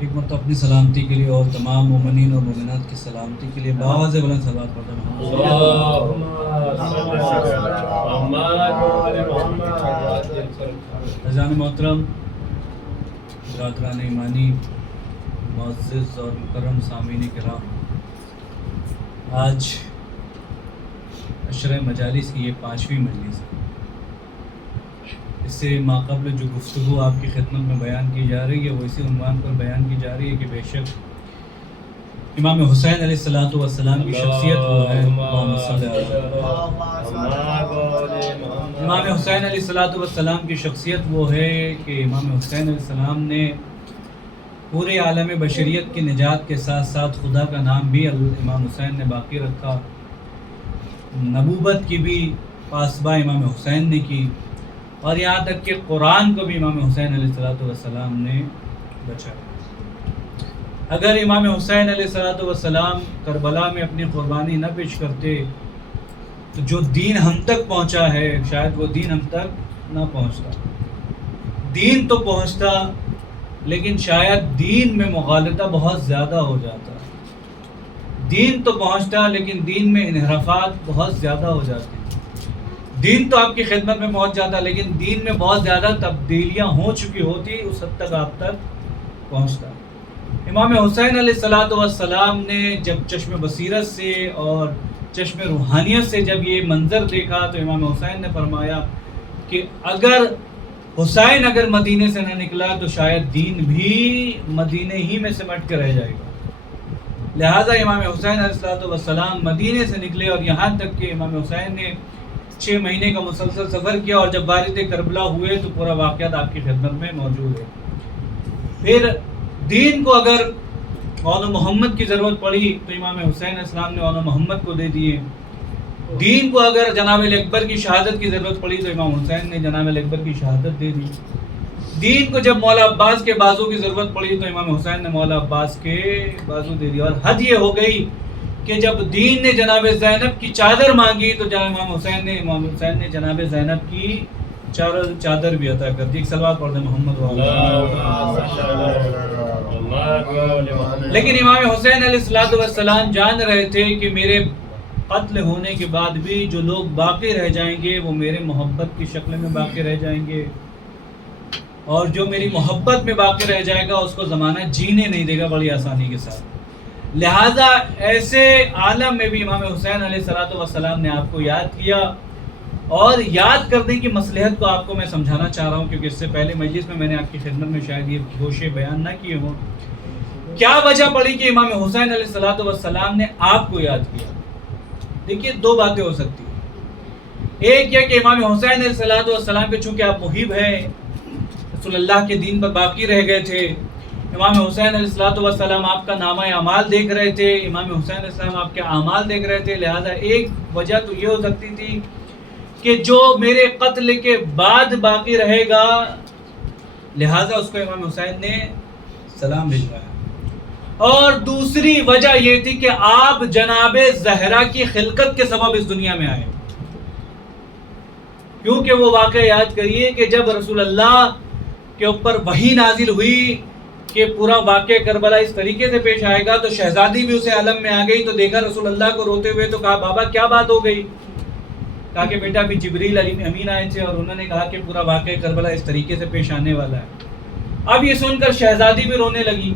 ایک مرتبہ اپنی سلامتی کے لیے اور تمام مومنین اور مومنات کی سلامتی کے لیے بآواز بلند صلوات پڑھتا حضرات محترم، برادران ایمانی، معزز اور مکرم سامعین کرام، آج عشرہ مجالس کی یہ 5ویں مجلس ہے۔ اس سے ماقبل جو گفتگو آپ کی خدمت میں بیان کی جا رہی ہے وہ اسی عنوان پر بیان کی جا رہی ہے کہ بے شک امام حسین علیہ السلام کی شخصیت وہ ہے۔ امام حسین علیہ السلام کی شخصیت وہ ہے کہ امام حسین علیہ السلام نے پورے عالم بشریت کی نجات کے ساتھ ساتھ خدا کا نام بھی امام حسین نے باقی رکھا، نبوت کی بھی پاسباں امام حسین نے کی، اور یہاں تک کہ قرآن کو بھی امام حسین علیہ السلام نے بچایا۔ اگر امام حسین علیہ السلام کربلا میں اپنی قربانی نہ پیش کرتے تو جو دین ہم تک پہنچا ہے شاید وہ دین ہم تک نہ پہنچتا۔ دین تو پہنچتا لیکن شاید دین میں مغالطہ بہت زیادہ ہو جاتا۔ دین تو پہنچتا لیکن دین میں انحرافات بہت زیادہ ہو جاتے۔ دین تو آپ کی خدمت میں پہنچ جاتا لیکن دین میں بہت زیادہ تبدیلیاں ہو چکی ہوتی، اس حد تک آپ تک پہنچتا۔ امام حسین علیہ السلام نے جب چشم بصیرت سے اور چشم روحانیت سے جب یہ منظر دیکھا تو امام حسین نے فرمایا کہ اگر حسین مدینے سے نہ نکلا تو شاید دین بھی مدینے ہی میں سمٹ کے رہ جائے گا۔ لہٰذا امام حسین علیہ السلام مدینے سے نکلے اور یہاں تک کہ امام حسین نے 6 مہینے کا مسلسل سفر کیا، اور جب وارد کربلا ہوئے تو پورا واقعات آپ کی خدمت میں موجود ہے۔ پھر دین کو اگر اون محمد کی ضرورت پڑی تو امام حسین علیہ السلام نے اون محمد کو دے دیے۔ دین کو اگر جناب اکبر کی شہادت کی ضرورت پڑی تو امام حسین نے جناب اکبر کی شہادت دے دی۔ دین کو جب مولا عباس کے بازو کی ضرورت پڑی تو امام حسین نے مولا عباس کے بازو دے دیا۔ اور حد یہ ہو گئی کہ جب دین نے جناب زینب کی چادر مانگی تو امام حسین نے جناب زینب کی چادر بھی عطا کر دی۔ ایک صلوات پڑھ دیں محمد لیکن امام حسین علیہ السلام جان رہے تھے کہ میرے قتل ہونے کے بعد بھی جو لوگ باقی رہ جائیں گے وہ میرے محبت کی شکل میں باقی رہ جائیں گے، اور جو میری محبت میں باقی رہ جائے گا اس کو زمانہ جینے نہیں دے گا بڑی آسانی کے ساتھ۔ لہٰذا ایسے عالم میں بھی امام حسین علیہ السلام نے آپ کو یاد کیا، اور یاد کرنے کی مصلحت کو آپ کو میں سمجھانا چاہ رہا ہوں کیونکہ اس سے پہلے مجلس میں نے آپ کی خدمت میں شاید یہ گوشے بیان نہ کیے ہوں۔ کیا وجہ پڑی کہ امام حسین علیہ السلام نے آپ کو یاد کیا؟ دیکھیے 2 باتیں ہو سکتی ہیں۔ ایک یہ کہ امام حسین علیہ السلام کے چونکہ آپ محب ہیں، رسول اللہ کے دین پر باقی رہ گئے تھے، امام حسین علیہ السلام آپ کا نامہ اعمال دیکھ رہے تھے، امام حسین علیہ السلام آپ کے اعمال دیکھ رہے تھے، لہذا ایک وجہ تو یہ ہو سکتی تھی کہ جو میرے قتل کے بعد باقی رہے گا لہذا اس کو امام حسین نے سلام بھیجوایا۔ اور دوسری وجہ یہ تھی کہ آپ جناب زہرا کی خلقت کے سبب اس دنیا میں آئے، کیونکہ وہ واقعہ یاد کریے کہ جب رسول اللہ کے اوپر وحی نازل ہوئی کہ پورا واقعہ کربلا اس طریقے سے پیش آئے گا تو شہزادی بھی اسے علم میں آ گئی، تو دیکھا رسول اللہ کو روتے ہوئے تو کہا بابا کیا بات ہو گئی؟ کہا کہ بیٹا بھی جبریل امین آئے تھے اور انہوں نے کہا کہ پورا واقعہ کربلا اس طریقے سے پیش آنے والا ہے۔ اب یہ سن کر شہزادی بھی رونے لگی،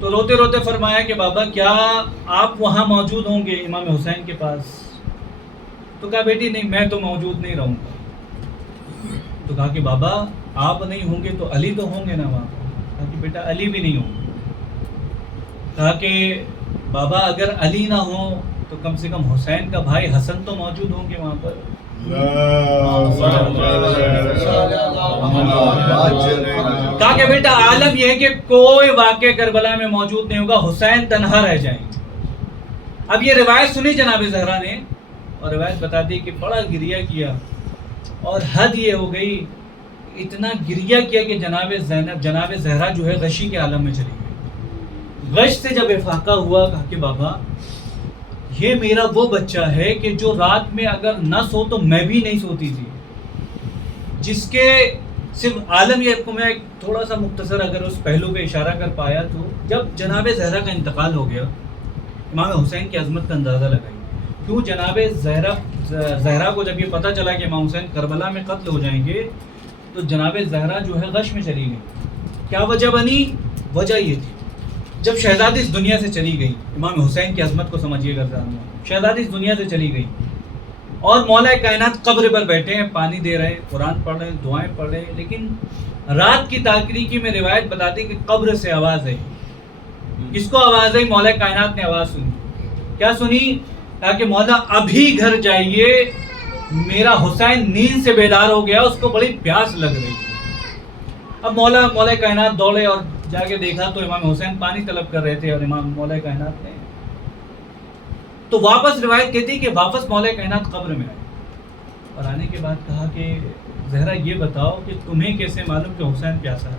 تو روتے روتے فرمایا کہ بابا کیا آپ وہاں موجود ہوں گے امام حسین کے پاس؟ تو کہا بیٹی نہیں، میں تو موجود نہیں رہوں گا۔ تو کہا کہ بابا آپ نہیں ہوں گے تو علی تو ہوں گے نا وہاں۔ کہا کہ بیٹا علی بھی نہیں ہوں گے۔ کہا کہ بابا اگر علی نہ ہو تو کم سے کم حسین کا بھائی حسن تو موجود ہوں گے وہاں پر۔ کہا کہ بیٹا عالم یہ ہے کہ کوئی واقعہ کربلا میں موجود نہیں ہوگا، حسین تنہا رہ جائیں گے۔ اب یہ روایت سنی جناب زہرا نے اور روایت بتاتی کہ بڑا گریہ کیا، اور حد یہ ہو گئی اتنا گریہ کیا کہ جناب زہرا جو ہے غشی کے عالم میں چلی گئی۔ غش سے جب افاقہ ہوا کہا کہ بابا یہ میرا وہ بچہ ہے کہ جو رات میں اگر نہ سو تو میں بھی نہیں سوتی تھی، جس کے صرف عالم یہ کو میں تھوڑا سا مختصر اگر اس پہلو پہ اشارہ کر پایا تو جب جناب زہرا کا انتقال ہو گیا امام حسین کی عظمت کا اندازہ لگائی. کیوں جناب زہرا کو جب یہ پتہ چلا کہ امام حسین کربلا میں قتل ہو جائیں گے تو جناب زہرا جو ہے غش میں چلی گئی. کیا وجہ بنی؟ وجہ یہ تھی جب شہزادی اس دنیا سے چلی گئی، امام حسین کی عظمت کو سمجھیے گا، شہزادی اس دنیا سے چلی گئی اور مولا کائنات قبر پر بیٹھے ہیں، پانی دے رہے ہیں، قرآن پڑھ رہے ہیں، دعائیں پڑھ رہے ہیں، لیکن رات کی تاریکی میں روایت بتاتی کہ قبر سے آواز آئی. کس کو آواز آئی؟ مولا کائنات نے آواز سنی. کیا سنی؟ تاکہ مولا ابھی گھر جائیے، میرا حسین نیند سے بیدار ہو گیا، اس کو بڑی پیاس لگ رہی ہے. اب مولا کائنات دوڑے اور جا کے دیکھا تو امام حسین پانی طلب کر رہے تھے اور امام مولا کائنات نے تو واپس روایت کہتی کہ واپس مولا کائنات قبر میں آئے اور آنے کے بعد کہا کہ زہرا یہ بتاؤ کہ تمہیں کیسے معلوم کہ حسین پیاسا ہے؟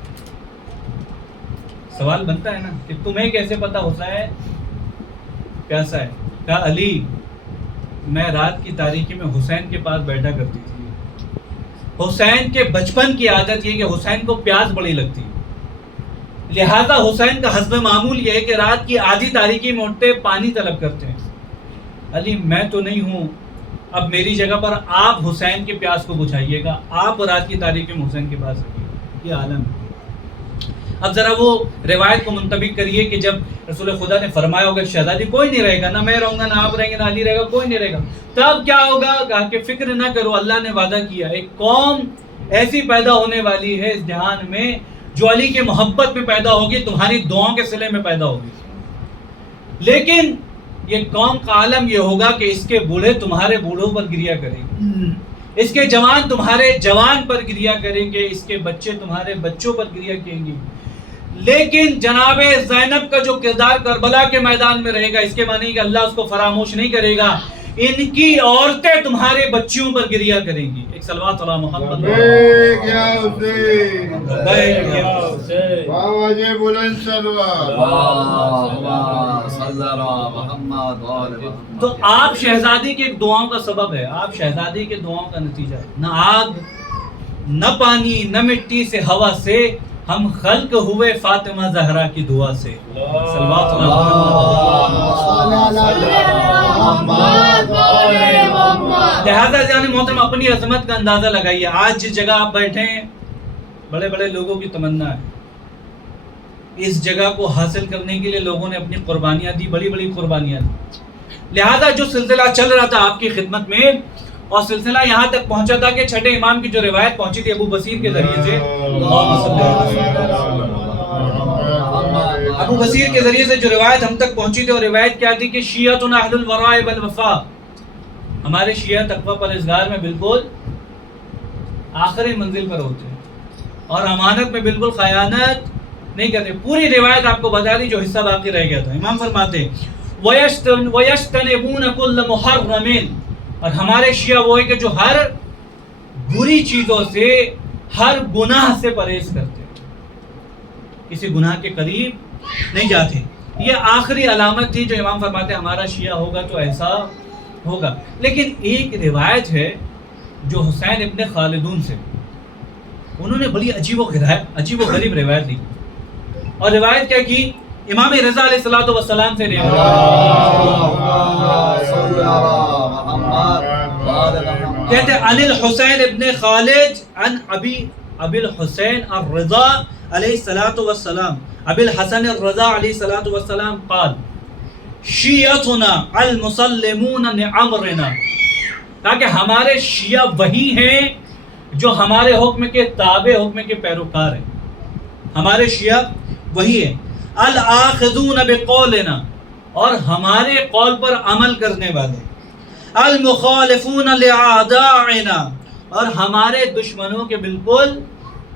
سوال بنتا ہے نا کہ تمہیں کیسے پتا حسین پیاسا ہے؟ کہا علی، میں رات کی تاریکی میں حسین کے پاس بیٹھا کرتی تھی. حسین کے بچپن کی عادت یہ کہ حسین کو پیاس بڑی لگتی، لہذا حسین کا حسب معمول یہ ہے کہ رات کی آدھی تاریکی میں اٹھتے پانی طلب کرتے ہیں. علی میں تو نہیں ہوں، اب میری جگہ پر آپ حسین کے پیاس کو بجھائیے گا، آپ رات کی تاریکی میں حسین کے پاس رہیے گا. یہ عالم ہے. اب ذرا وہ روایت کو منطبق کریے کہ جب رسول خدا نے فرمایا ہوگا شہزادی کوئی نہیں رہے گا، نہ میں رہوں گا، نہ آپ رہیں گے، نہ علی رہے گا، کوئی نہیں رہے گا، تب کیا ہوگا؟ کہا کہ فکر نہ کرو، اللہ نے وعدہ کیا ایک قوم ایسی پیدا ہونے والی ہے اس جہان میں جو علی کے محبت میں پیدا ہوگی، تمہاری دعاؤں کے صلے میں پیدا ہوگی. لیکن یہ قوم کا عالم یہ ہوگا کہ اس کے بوڑھے تمہارے بوڑھوں پر گریا کریں گے، اس کے جوان تمہارے جوان پر گریا کریں گے، اس کے بچے تمہارے بچوں پر گریا کریں گے. لیکن جناب زینب کا جو کردار کربلا کے میدان میں رہے گا، اس کے معنی کہ اللہ اس کو فراموش نہیں کرے گا، ان کی عورتیں تمہارے بچیوں پر گریا کریں گی. ایک صلوات علی محمد. تو آپ شہزادی کے دعاؤں کا سبب ہے، آپ شہزادی کے دعاؤں کا نتیجہ ہے. نہ آگ، نہ پانی، نہ مٹی سے، ہوا سے ہم خلق ہوئے فاطمہ زہرا کی دعا سے. صلوات لہذا جان محترم اپنی عظمت کا اندازہ لگائیے. آج جس جگہ آپ بیٹھے ہیں بڑے بڑے لوگوں کی تمنا ہے، اس جگہ کو حاصل کرنے کے لیے لوگوں نے اپنی قربانیاں دی، بڑی بڑی قربانیاں دی. لہذا جو سلسلہ چل رہا تھا آپ کی خدمت میں، اور سلسلہ یہاں تک پہنچا تھا کہ چھٹے امام کی جو روایت پہنچی تھی ابو بصیر کے ذریعے سے، ابو بصیر کے ذریعے سے جو روایت ہم تک پہنچی تھی، اور روایت کیا تھی کہ شیعتنا اہل الوراء والوفا، ہمارے شیعہ تقوی پرہیزگار میں بالکل آخری منزل پر ہوتے ہیں اور امانت میں بالکل خیانت نہیں کرتے. پوری روایت آپ کو بتا دی، جو حصہ باقی رہ گیا تھا. امام فرماتے وَيَجْتَنِبُونَ كُلَّ مُحَرَّمٍ، اور ہمارے شیعہ وہ ہے کہ جو ہر بری چیزوں سے، ہر گناہ سے پرہیز کرتے ہیں، کسی گناہ کے قریب نہیں جاتے. یہ آخری علامت تھی جو امام فرماتے ہیں ہمارا شیعہ ہوگا تو ایسا ہوگا. لیکن ایک روایت ہے جو حسین ابن خالدون سے، انہوں نے بڑی عجیب و غریب روایت لی. اور روایت کیا کی؟ امام رضا علیہ الصلوۃ والسلام سے روایت، کہتے ہیں عن الحسین ابن خالد عن ابی الحسین الرضا علیہ الصلوۃ والسلام، ابی الحسن الرضا علیہ الصلوۃ والسلام قال شیعتنا المسلمون لامرنا، تاکہ ہمارے شیعہ وہی ہیں جو ہمارے حکم کے تابع، حکم کے پیروکار ہیں. ہمارے شیعہ وہی ہیں. الآخذون بقولنا، اور ہمارے قول پر عمل کرنے والے. المخالفون لأعدائنا، اور ہمارے دشمنوں کے بالکل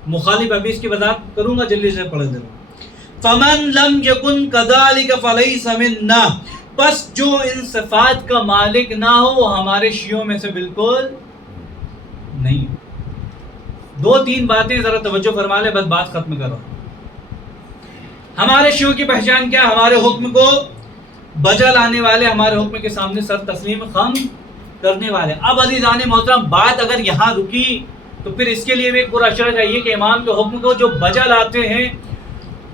مخالف. ابھی اس کی وضاحت کروں گا، جلدی سے پڑھ دیں. فمن لم یکن کذالک فلیس منا، پس جو ان صفات کا مالک نہ ہو وہ ہمارے شیعوں میں سے بالکل نہیں. دو تین باتیں ذرا توجہ فرما لے، بس بات ختم کرو. ہمارے شیعوں کی پہچان کیا؟ ہمارے حکم کو بجا لانے والے، ہمارے حکم کے سامنے سر تسلیم خم کرنے والے. اب عزیزان محترم، بات اگر یہاں رکی تو پھر اس کے لیے بھی ایک پورا اشارہ چاہیے کہ امام کے حکم کو جو بجا لاتے ہیں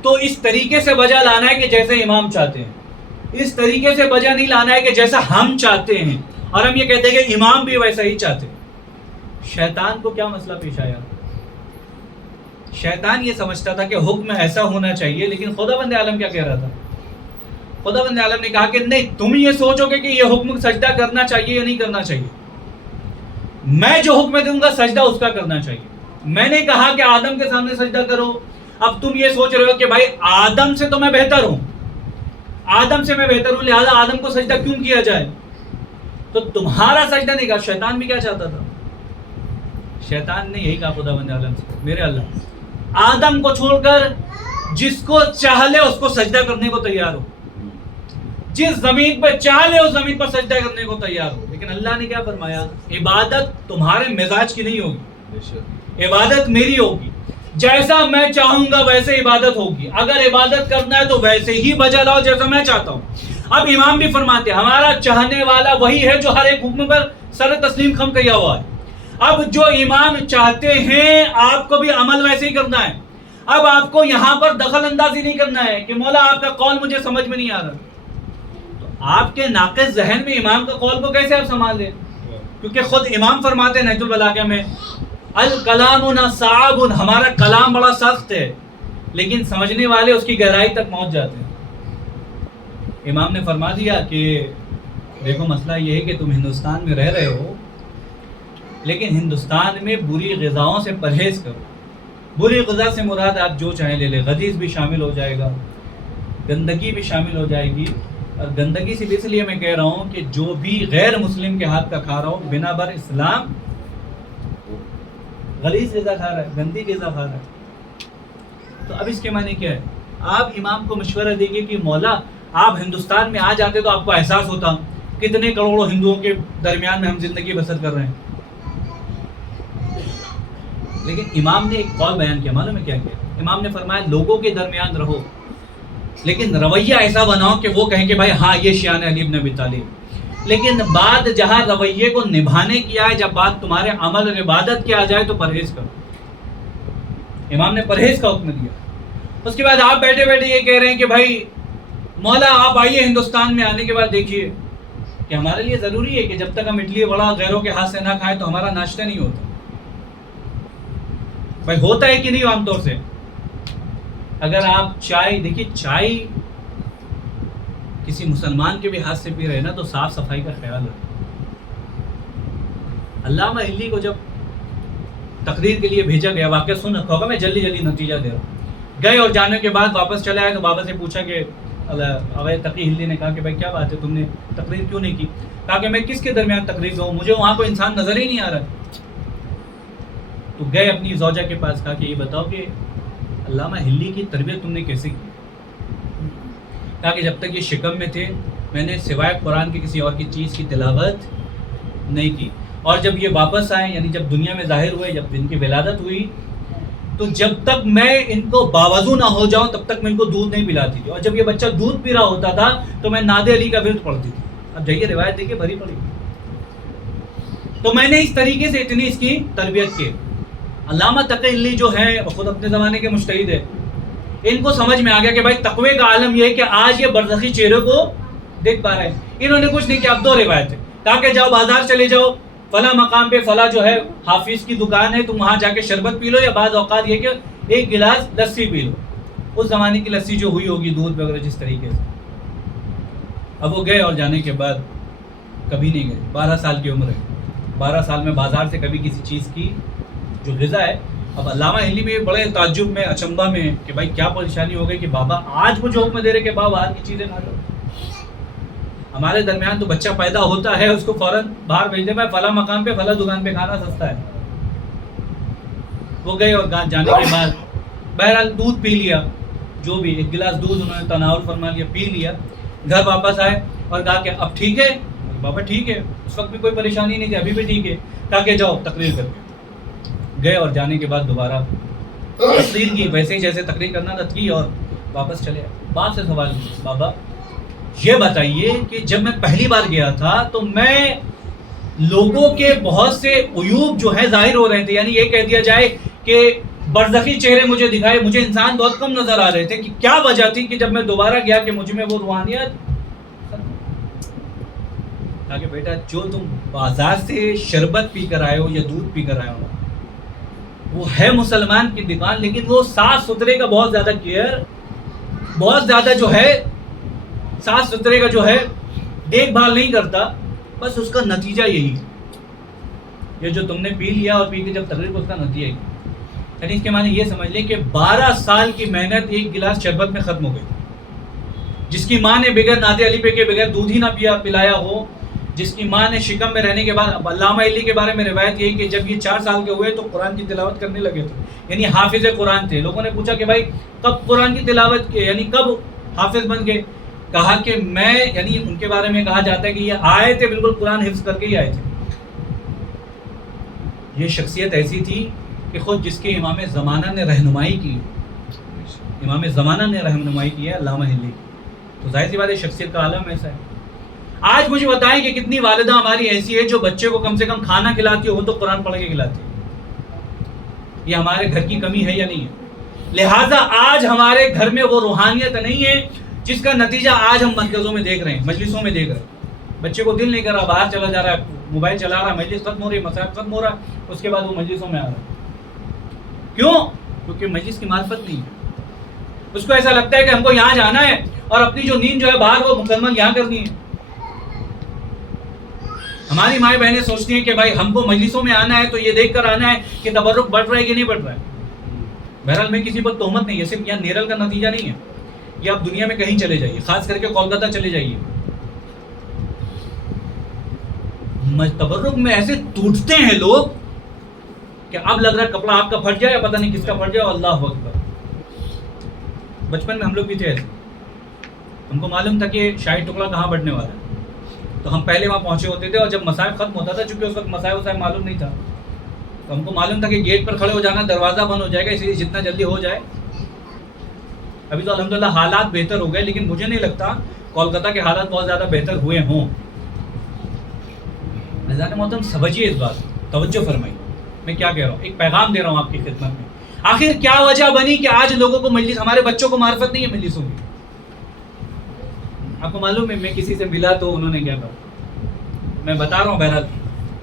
تو اس طریقے سے بجا لانا ہے کہ جیسے امام چاہتے ہیں، اس طریقے سے بجا نہیں لانا ہے کہ جیسا ہم چاہتے ہیں اور ہم یہ کہتے ہیں کہ امام بھی ویسا ہی چاہتے ہیں۔ شیطان کو کیا مسئلہ پیش آیا؟ شیطان یہ سمجھتا تھا کہ حکم ایسا ہونا چاہیے، لیکن خدا بند عالم کیا کہہ رہا تھا؟ خدا بند عالم نے کہا کہ نہیں، تم یہ سوچو کہ یہ حکم سجدہ کرنا چاہیے یا نہیں کرنا چاہیے، میں جو حکم دوں گا سجدہ اس کا کرنا چاہیے۔ میں نے کہا کہ آدم کے سامنے سجدہ کرو، اب تم یہ سوچ رہے ہو کہ بھائی آدم سے تو میں بہتر ہوں، آدم سے میں بہتر ہوں، لہذا آدم کو سجدہ کیوں کیا جائے؟ تو تمہارا سجدہ نہیں کہا۔ شیطان بھی کیا چاہتا تھا؟ شیطان نے یہی کہا خدا بند عالم سے، میرے اللہ آدم کو چھوڑ کر جس کو چاہ لے اس کو سجدہ کرنے کو تیار ہو، جس زمین پہ چاہ لے اس زمین پر سجدہ کرنے کو تیار ہو۔ لیکن اللہ نے کیا فرمایا؟ عبادت تمہارے مزاج کی نہیں ہوگی، عبادت میری ہوگی، جیسا میں چاہوں گا ویسے عبادت ہوگی۔ اگر عبادت کرنا ہے تو ویسے ہی بجا لاؤ جیسا میں چاہتا ہوں۔ اب امام بھی فرماتے ہیں ہمارا چاہنے والا وہی ہے جو ہر ایک حکم پر سر تسلیم خم کیا ہوا ہے۔ اب جو امام چاہتے ہیں آپ کو بھی عمل ویسے ہی کرنا ہے۔ اب آپ کو یہاں پر دخل اندازی نہیں کرنا ہے کہ مولا آپ کا قول مجھے سمجھ میں نہیں آ رہا، تو آپ کے ناقص ذہن میں امام کا قول کو کیسے آپ سنبھال لیں؟ کیونکہ خود امام فرماتے ہیں نہج البلاغہ میں الکلام صعب، ہمارا کلام بڑا سخت ہے، لیکن سمجھنے والے اس کی گہرائی تک پہنچ جاتے ہیں۔ امام نے فرما دیا کہ دیکھو مسئلہ یہ ہے کہ تم ہندوستان میں رہ رہے ہو، لیکن ہندوستان میں بری غذاؤں سے پرہیز کرو۔ بری غذا سے مراد آپ جو چاہیں لے لیں، غدیز بھی شامل ہو جائے گا، گندگی بھی شامل ہو جائے گی، اور گندگی سے اس لیے میں کہہ رہا ہوں کہ جو بھی غیر مسلم کے ہاتھ کا کھا رہا ہو بنا بر اسلام غلیظ غذا کھا رہا ہے، گندی غذا کھا رہا ہے۔ تو اب اس کے معنی کیا ہے؟ آپ امام کو مشورہ دیں گے کہ مولا آپ ہندوستان میں آ جاتے تو آپ کو احساس ہوتا کتنے کروڑوں ہندوؤں کے درمیان میں ہم زندگی بسر کر رہے ہیں۔ لیکن امام نے ایک قول بیان کیا، معلوم ہے کیا کیا؟ امام نے فرمایا لوگوں کے درمیان رہو لیکن رویہ ایسا بناؤ کہ وہ کہیں کہ بھائی ہاں یہ شیان علی ابن ابی طالب، لیکن بات جہاں رویے کو نبھانے کی آئے، جب بات تمہارے عمل اور عبادت کی آ جائے تو پرہیز کرو۔ امام نے پرہیز کا حکم دیا۔ اس کے بعد آپ بیٹھے بیٹھے یہ کہہ رہے ہیں کہ بھائی مولا آپ آئیے ہندوستان میں، آنے کے بعد دیکھیے کہ ہمارے لیے ضروری ہے کہ جب تک ہم اڈلی وڑا غیروں کے ہاتھ سے نہ کھائیں تو ہمارا ناشتہ نہیں ہوتا۔ بھائی ہوتا ہے کہ نہیں عام طور سے؟ اگر آپ چائے، دیکھیے چائے کسی مسلمان کے بھی ہاتھ سے پی رہے نا تو صاف صفائی کا خیال رکھیں۔ علامہ ہلی کو جب تقریر کے لیے بھیجا گیا، واقعہ سن رکھا ہوگا، میں جلدی نتیجہ دے رہا ہوں، گئے اور جانے کے بعد واپس چلے آئے تو بابا سے پوچھا کہ اوے تقی ہلی نے کہا کہ بھائی کیا بات ہے، تم نے تقریر کیوں نہیں کی؟ کہا کہ میں کس کے درمیان تقریر کروں، مجھے وہاں کوئی انسان نظر ہی نہیں آ رہا۔ تو گئے اپنی زوجہ کے پاس، کہا کہ یہ بتاؤ کہ علامہ ہلی کی تربیت تم نے کیسے کی؟ کہا کہ جب تک یہ شکم میں تھے میں نے سوائے قرآن کی کسی اور کی چیز کی تلاوت نہیں کی، اور جب یہ واپس آئے یعنی جب دنیا میں ظاہر ہوئے، جب ان کی ولادت ہوئی، تو جب تک میں ان کو باوضو نہ ہو جاؤں تب تک میں ان کو دودھ نہیں پلاتی تھی، اور جب یہ بچہ دودھ پی رہا ہوتا تھا تو میں ناد علی کا ورد پڑھتی تھی۔ اب جائیے روایت دیکھیے، بھری پڑی۔ تو میں نے اس طریقے سے اتنی اس کی تربیت کی۔ علامہ تقی ہلی جو ہے وہ خود اپنے زمانے کے مجتہد ہے، ان کو سمجھ میں آ گیا کہ بھائی تقوی کا عالم یہ ہے کہ آج یہ برزخی چہرے کو دیکھ پا رہے ہیں۔ انہوں نے کچھ نہیں کیا، اب دو روایت ہے، کہا کہ جاؤ بازار چلے جاؤ، فلاں مقام پہ فلاں جو ہے حافظ کی دکان ہے، تم وہاں جا کے شربت پی لو، یا بعض اوقات یہ کہ ایک گلاس لسی پی لو۔ اس زمانے کی لسی جو ہوئی ہوگی دودھ وغیرہ جس طریقے سے۔ اب وہ گئے اور جانے کے بعد کبھی نہیں گئے، 12 سال کی عمر ہے، 12 سال میں بازار سے کبھی کسی چیز کی جو غذا ہے۔ اب علامہ ہلی بھی بڑے تعجب میں، اچنبھا میں کہ بھائی کیا پریشانی ہو گئی کہ بابا آج مجھے حکم دے رہے کہ بابا باہر کی چیزیں کھا لو۔ ہمارے درمیان تو بچہ پیدا ہوتا ہے اس کو فوراً باہر بھیج دے، میں فلاں مقام پہ فلاں دکان پہ کھانا سستا ہے۔ وہ گئے اور جانے کے بعد بہرحال دودھ پی لیا، جو بھی ایک گلاس دودھ انہوں نے تناول فرما لیا، پی لیا۔ گھر واپس آئے اور کہا کہ اب ٹھیک ہے بابا، ٹھیک ہے، اس وقت بھی کوئی پریشانی نہیں تھی، ابھی بھی ٹھیک ہے۔ کہا کہ جاؤ تقریر کر کے۔ گئے اور جانے کے بعد دوبارہ تقریر کی، ویسے ہی جیسے تقریر کرنا تھا کی، اور واپس چلے آئے۔ باپ سے سوال کیا، بابا یہ بتائیے کہ جب میں پہلی بار گیا تھا تو میں لوگوں کے بہت سے عیوب جو ہیں ظاہر ہو رہے تھے. یعنی یہ کہہ دیا جائے کہ برزخی چہرے مجھے دکھائے, مجھے انسان بہت کم نظر آ رہے تھے. کہ کیا وجہ تھی کہ جب میں دوبارہ گیا کہ مجھ میں وہ روحانیت. کہ بیٹا جو تم بازار سے شربت پی کر آئے ہو یا دودھ پی کر آئے ہو وہ ہے مسلمان کی دکان, لیکن وہ صاف ستھرے کا بہت زیادہ کیئر, بہت زیادہ جو ہے صاف ستھرے کا جو ہے دیکھ بھال نہیں کرتا. بس اس کا نتیجہ یہی ہے, یہ جو تم نے پی لیا اور پی کے جب تقریر کو اس کا نتیجہ یہی. یعنی اس کے معنی یہ سمجھ لیں کہ 12 سال کی محنت ایک گلاس شربت میں ختم ہو گئی. جس کی ماں نے بغیر نادے علی پہ کے بغیر دودھ ہی نہ پلایا ہو, جس کی ماں نے شکم میں رہنے کے بعد, علامہ علی کے بارے میں روایت یہی کہ جب یہ 4 سال کے ہوئے تو قرآن کی تلاوت کرنے لگے تھے, یعنی حافظ قرآن تھے. لوگوں نے پوچھا کہ بھائی کب قرآن کی تلاوت کی, یعنی کب حافظ بن گئے؟ کہا کہ میں, یعنی ان کے بارے میں کہا جاتا ہے کہ یہ آئے تھے بالکل قرآن حفظ کر کے ہی آئے تھے. یہ شخصیت ایسی تھی کہ خود جس کے امام زمانہ نے رہنمائی کی, امام زمانہ نے رہنمائی کی ہے علامہ علی, تو ظاہر سی بات ہے شخصیت کا عالم ایسا ہے. آج مجھے بتائیں کہ کتنی والدہ ہماری ایسی ہے جو بچے کو کم سے کم کھانا کھلاتی ہو تو قرآن پڑھ کے کھلاتی ہے. یہ ہمارے گھر کی کمی ہے یا نہیں ہے؟ لہٰذا آج ہمارے گھر میں وہ روحانیت نہیں ہے جس کا نتیجہ آج ہم مرکزوں میں دیکھ رہے ہیں, مجلسوں میں دیکھ رہے ہیں. بچے کو دل نہیں کر رہا, باہر چلا جا رہا ہے, موبائل چلا رہا ہے, مجلس ختم ہو رہی ہے, مسائل ختم ہو رہا ہے, اس کے بعد وہ مجلسوں میں آ رہا ہے. کیوں؟ کیونکہ مجلس کی معرفت نہیں ہے. اس کو ایسا لگتا ہے کہ ہم کو یہاں جانا ہے اور اپنی جو نیند جو ہے باہر وہ مکمل یہاں کرنی ہے. ہماری مائیں بہنیں سوچتی ہیں کہ بھائی ہم کو مجلسوں میں آنا ہے تو یہ دیکھ کر آنا ہے کہ تبرک بڑھ رہا ہے کہ نہیں بڑھ رہا ہے. بہرحال میں کسی پر تہمت نہیں ہے, صرف یہاں نیرل کا نتیجہ نہیں ہے. یہ آپ دنیا میں کہیں چلے جائیے, خاص کر کے کولکاتہ چلے جائیے, تبرک میں ایسے ٹوٹتے ہیں لوگ کہ اب لگ رہا ہے کپڑا آپ کا پھٹ جائے, پتہ نہیں کس کا پھٹ جائے. اللہ اکبر. بچپن میں ہم لوگ بھی تھے ایسے, ہم کو معلوم تھا کہ شاہی ٹکڑا کہاں بڑھنے والا ہے تو ہم پہلے وہاں پہنچے ہوتے تھے, اور جب مسائل ختم ہوتا تھا, چونکہ اس وقت مسائل وسائل معلوم نہیں تھا, تو ہم کو معلوم تھا کہ گیٹ پر کھڑے ہو جانا, دروازہ بند ہو جائے گا, اس لیے جتنا جلدی ہو جائے. ابھی تو الحمدللہ حالات بہتر ہو گئے, لیکن مجھے نہیں لگتا کولکاتہ کے حالات بہت زیادہ بہتر ہوئے ہوں. نظام محترم سمجھیے اس بات, توجہ فرمائیے میں کیا کہہ رہا ہوں, ایک پیغام دے رہا ہوں آپ کی خدمت میں. آخر کیا وجہ بنی کہ آج لوگوں کو مجلس, ہمارے بچوں کو معرفت نہیں ہے مجلسوں کی. آپ کو معلوم ہے میں کسی سے ملا تو انہوں نے کیا کہا, میں بتا رہا ہوں, بہرحال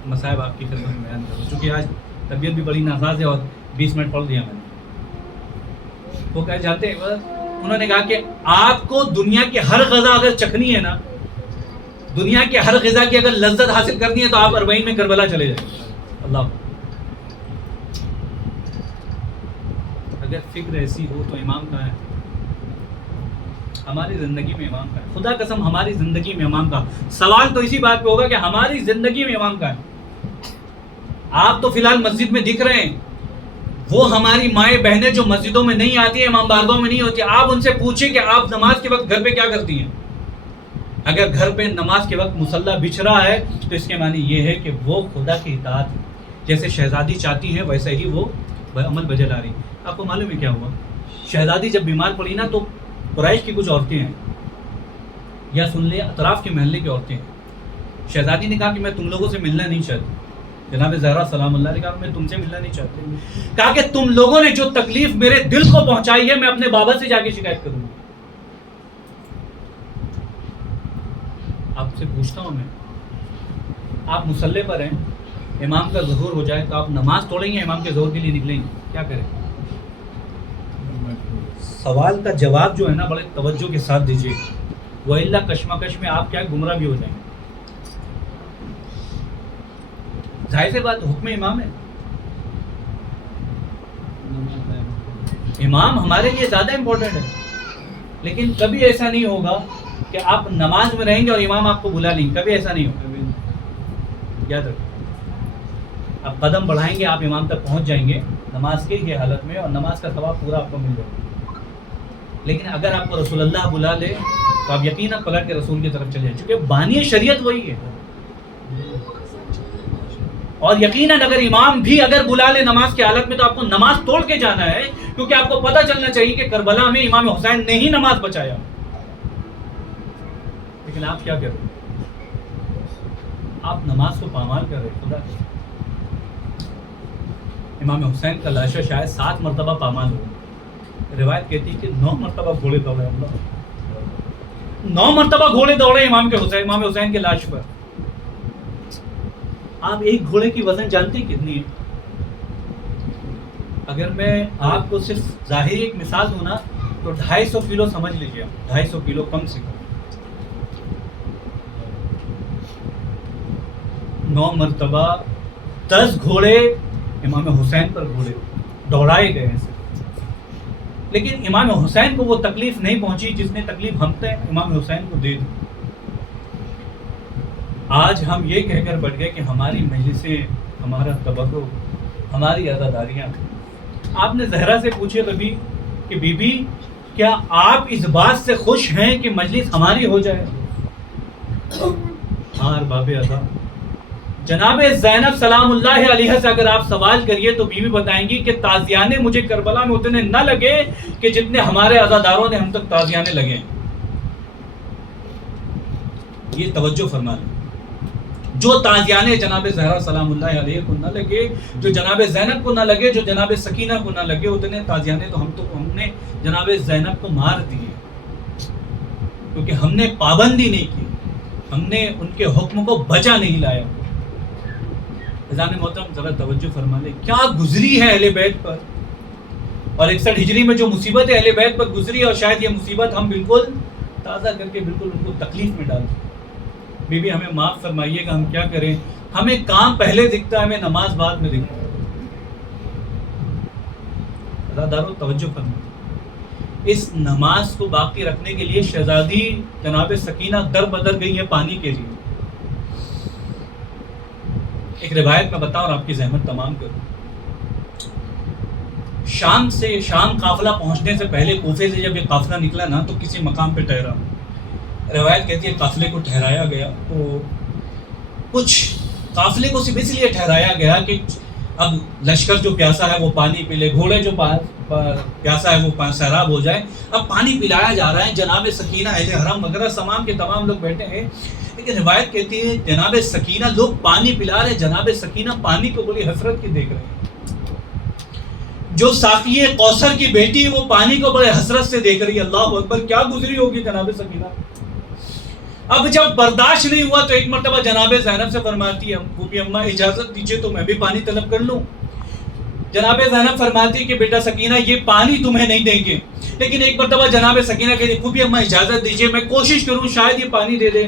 مصائب آپ کی خدمت میں بیان کروں, چونکہ آج طبیعت بھی بڑی ناساز ہے اور 20 منٹ پڑھ دیا میں نے. وہ کہہ جاتے ہیں, انہوں نے کہا کہ آپ کو دنیا کی ہر غذا اگر چکھنی ہے نا, دنیا کے ہر غذا کی اگر لذت حاصل کرنی ہے تو آپ 40 میں کربلا چلے جائیں. اللہ, اگر فکر ایسی ہو تو امام کہاں ہے؟ ہماری زندگی میں امام کا ہے. خدا قسم ہماری زندگی میں امام کا. سوال تو اسی بات پہ ہوگا کہ ہماری زندگی میں امام کا ہے. آپ تو فی الحال مسجد میں دکھ رہے ہیں, وہ ہماری مائیں بہنیں جو مسجدوں میں نہیں آتی ہیں, امام بارگاہوں میں نہیں ہوتی, آپ ان سے پوچھیں کہ آپ نماز کے وقت گھر پہ کیا کرتی ہیں. اگر گھر پہ نماز کے وقت مصلی بچھ رہا ہے تو اس کے معنی یہ ہے کہ وہ خدا کی اطاعت ہے, جیسے شہزادی چاہتی ہیں ویسے ہی وہ عمل بجا لا رہی. آپ کو معلوم ہے کیا ہوا؟ شہزادی جب بیمار پڑی نا تو قریش کی کچھ عورتیں ہیں, یا سن لے اطراف کے محلے کی عورتیں ہیں. شہزادی نے کہا کہ میں تم لوگوں سے ملنا نہیں چاہتی. جناب زہرا سلام اللہ نے کہا میں تم سے ملنا نہیں چاہتی. کہا کہ تم لوگوں نے جو تکلیف میرے دل کو پہنچائی ہے میں اپنے بابا سے جا کے شکایت کروں گا. آپ سے پوچھتا ہوں میں, آپ مصلی پر ہیں, امام کا ظہور ہو جائے تو آپ نماز توڑیں گے, امام کے ظہور کے لیے نکلیں گے, کیا کریں؟ سوال کا جواب جو ہے نا بڑے توجہ کے ساتھ دیجیے, وَإِلَّا کشمکش میں آپ کیا گمراہ بھی ہو جائیں گے. ظاہر سی بات حکم امام ہے, امام ہمارے لیے زیادہ امپورٹنٹ ہے. لیکن کبھی ایسا نہیں ہوگا کہ آپ نماز میں رہیں گے اور امام آپ کو بلا لیں گے, کبھی ایسا نہیں ہوگا. یاد رکھیں, آپ قدم بڑھائیں گے, آپ امام تک پہنچ جائیں گے نماز کی ہی حالت میں, اور نماز کا ثواب پورا آپ کو مل جائے گا. لیکن اگر آپ کو رسول اللہ بلا لے تو آپ یقیناً پلٹ کے رسول کی طرف چلے جائیں, چونکہ بانی شریعت وہی ہے. اور یقیناً اگر امام بھی اگر بلا لے نماز کی حالت میں تو آپ کو نماز توڑ کے جانا ہے, کیونکہ آپ کو پتہ چلنا چاہیے کہ کربلا میں امام حسین نے ہی نماز بچایا. لیکن آپ کیا کریں, آپ نماز کو پامال کر رہے خدا. امام حسین کا لاشا شاید 7 مرتبہ پامال ہوا. روایت کہتی ہے کہ 9 مرتبہ گھوڑے دوڑے. اللہ 9 مرتبہ گھوڑے دوڑے امام حسین کے لاش پر. آپ ایک گھوڑے کی وزن جانتے ہیں کتنی ہے؟ اگر میں آپ کو صرف ظاہری ایک مثال دوں نا تو 250 کلو سمجھ لیجیے. 250 کلو کم سے کم. 9 مرتبہ 10 گھوڑے امام حسین پر گھوڑے دوڑائے گئے ہیں. لیکن امام حسین کو وہ تکلیف نہیں پہنچی جس نے تکلیف ہم نے امام حسین کو دے دی. آج ہم یہ کہہ کر بڑھ گئے کہ ہماری مجلسیں، ہمارا تبرک، ہماری عزاداریاں. آپ نے زہرا سے پوچھے کبھی کہ بی بی کیا آپ اس بات سے خوش ہیں کہ مجلس ہماری ہو جائے؟ ہاں باب ادا. جناب زینب سلام اللہ علیہ سے اگر آپ سوال کریے تو بیوی بتائیں گی کہ تازیانے مجھے کربلا میں اتنے نہ لگے کہ جتنے ہمارے عزاداروں نے ہم تک تازیانے لگے. یہ توجہ فرما لیں. جو تازیانے جناب زہرا سلام اللہ علیہ کو نہ لگے، جو جناب زینب کو نہ لگے، جو جناب سکینہ کو نہ لگے، اتنے تازیانے تو ہم نے جناب زینب کو مار دیے، کیونکہ ہم نے پابندی نہیں کی، ہم نے ان کے حکم کو بجا نہیں لایا. اذان محترم ذرا توجہ فرما لیں. کیا گزری ہے اہل بیت پر، اور 61 ہجری میں جو مصیبت اہل بیت پر گزری، اور شاید یہ مصیبت ہم بالکل تازہ کر کے بالکل ان کو تکلیف میں ڈال دیں. بی بی ہمیں معاف فرمائیے گا، ہم کیا کریں؟ ہمیں کام پہلے دکھتا ہے، ہمیں نماز بعد میں دکھتا ہے. عزادارو توجہ فرمائیے. اس نماز کو باقی رکھنے کے لیے شہزادی جناب سکینہ در بدر گئی ہے پانی کے لیے. ایک روایت میں بتاؤں اور آپ کی زحمت تمام کروں. شام قافلہ پہنچنے سے پہلے کوفے سے جب یہ قافلہ نکلا نا تو کسی مقام پہ ٹھہرا. روایت کہتی ہے قافلے کو ٹھہرایا گیا تو کچھ قافلے کو صرف اس لیے ٹھہرایا گیا کہ اب لشکر جو پیاسا ہے وہ پانی پی لے، گھوڑے جو پیاسا ہے وہ سیراب ہو جائے. اب پانی پلایا جا رہا ہے. جناب سکینہ اہل حرم وغیرہ تمام کے تمام لوگ بیٹھے ہیں، لیکن روایت کہتی ہے جناب سکینہ لوگ پانی پلا رہے، جناب سکینہ پانی کو بڑی حسرت کی دیکھ رہے ہیں. جو ساقی کوثر کی بیٹی وہ پانی کو بڑے حسرت سے دیکھ رہی ہے. اللہ اکبر، کیا گزری ہوگی جناب سکینہ. اب جب برداشت نہیں ہوا تو ایک مرتبہ جناب زینب سے فرماتی ہے پھوپھی اماں اجازت دیجیے تو میں بھی پانی طلب کر لوں. جناب زینب فرماتی ہے کہ بیٹا سکینہ یہ پانی تمہیں نہیں دیں گے. لیکن ایک مرتبہ جناب سکینہ کہتی پھوپھی اماں اجازت دیجیے میں کوشش کروں شاید یہ پانی دے دیں.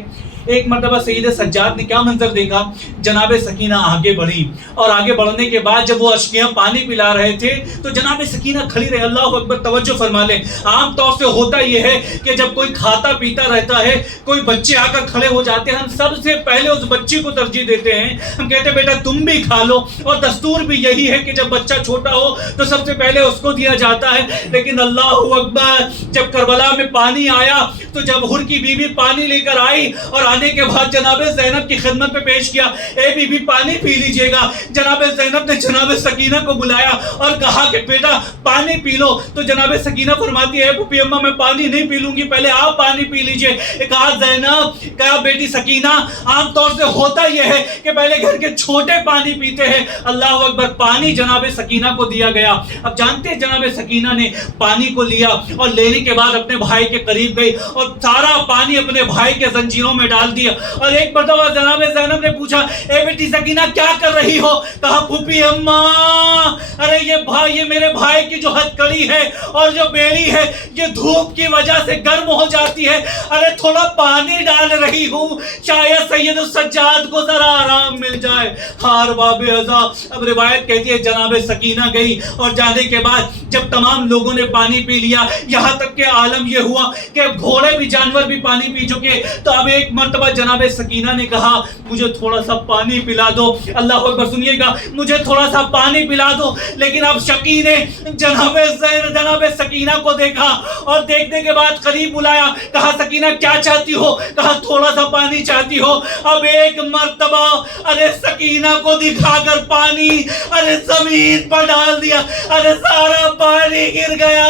ایک مرتبہ سید سجاد نے کیا منظر دیکھا، جناب سکینہ آگے بڑھی اور آگے بڑھنے کے بعد جب وہ اشکیاں پانی پلا رہے تھے تو جناب سکینہ کھڑی رہے. اللہ اکبر، توجہ فرما لیں. عام طور سے ہوتا یہ ہے کہ جب کوئی کھاتا پیتا رہتا ہے، کوئی بچے آ کر کھڑے ہو جاتے ہیں، ہم سب سے پہلے اس بچے کو ترجیح دیتے ہیں. ہم کہتے ہیں بیٹا تم بھی کھا لو، اور دستور بھی یہی ہے کہ جب بچہ چھوٹا ہو تو سب سے پہلے اس کو دیا جاتا ہے. لیکن اللہ اکبر، جب کربلا میں پانی آیا تو جب ہر کی بیوی پانی لے کر آئی اور آنے کے بعد جناب زینب کی خدمت میں پیش کیا، اے بی بی پانی پی لیجئے گا. جناب زینب نے جناب سکینہ کو بلایا اور کہا کہ بیٹا پانی پی لو. تو جناب سکینہ فرماتی ہے پھوپھی اماں میں پانی نہیں پی لوں گی، پہلے آپ پانی پی لیجئے. کہا زینب، کہا بیٹی سکینہ عام طور سے ہوتا یہ ہے کہ پہلے گھر کے چھوٹے پانی پیتے ہیں. اللہ اکبر، پانی جناب سکینہ کو دیا گیا. اب جانتے ہیں جناب سکینہ نے پانی کو لیا اور لینے کے بعد اپنے بھائی کے قریب گئی اور سارا پانی اپنے بھائی کے زنجیروں میں ڈال دیا. اور ایک مرتبہ جناب زینب نے پوچھا اے بیٹی سکینہ کیا کر رہی ہو؟ کہا پھوپھی اماں، ارے یہ میرے بھائی کی جو ہتھ کڑی ہے اور جو بیڑی ہے یہ دھوپ کی وجہ سے گرم ہو جاتی ہے، ارے تھوڑا پانی ڈال رہی ہوں شاید سید السجاد کو ذرا آرام مل جائے. ہار باب ازا. اب روایت کہتی ہے جناب سکینہ گئی اور جانے کے بعد جب تمام لوگوں نے پانی پی لیا، یہاں تک کہ عالم یہ ہوا کہ اب گھوڑے بھی جانور بھی پانی پی چکے، تو اب ایک مرتبہ جناب سکینہ نے کہا مجھے تھوڑا سا پانی پلا دو. اللہ اکبر، سنیے گا، مجھے تھوڑا سا پانی پلا دو. لیکن اب شقی نے جناب سکینہ کو دیکھا اور دیکھنے کے بعد قریب بلایا. کہا سکینہ کیا چاہتی ہو؟ کہا تھوڑا سا پانی چاہتی ہو. اب ایک مرتبہ ارے سکینہ کو دکھا کر پانی ارے زمین پر ڈال دیا، ارے سارا پانی گر گیا.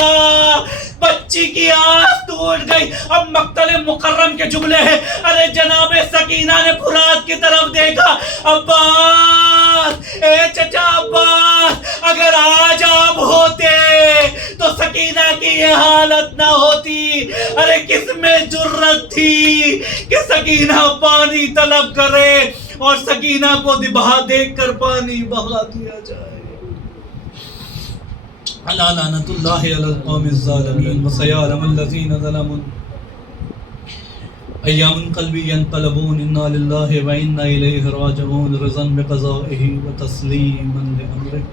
بچی کی آس ٹوٹ گئی. اب مقتل مکرم کے جملے ہیں. ارے جناب سکینہ نے فرات کی طرف دیکھا. عباس، اے چچا عباس، اگر آج آپ ہوتے تو سکینہ کی یہ حالت نہ ہوتی. ارے کس میں جرت تھی کہ سکینہ پانی طلب کرے اور سکینہ کو دیکھ کر پانی بہا دیا جائے. الا لعنت اللہ علی القوم الظالمین وسیعلم الذین ظلموا ایام قلبی ینقلبون انا للہ و انا الیہ راجعون رضا بقضائہ و تسلیما لامرہ.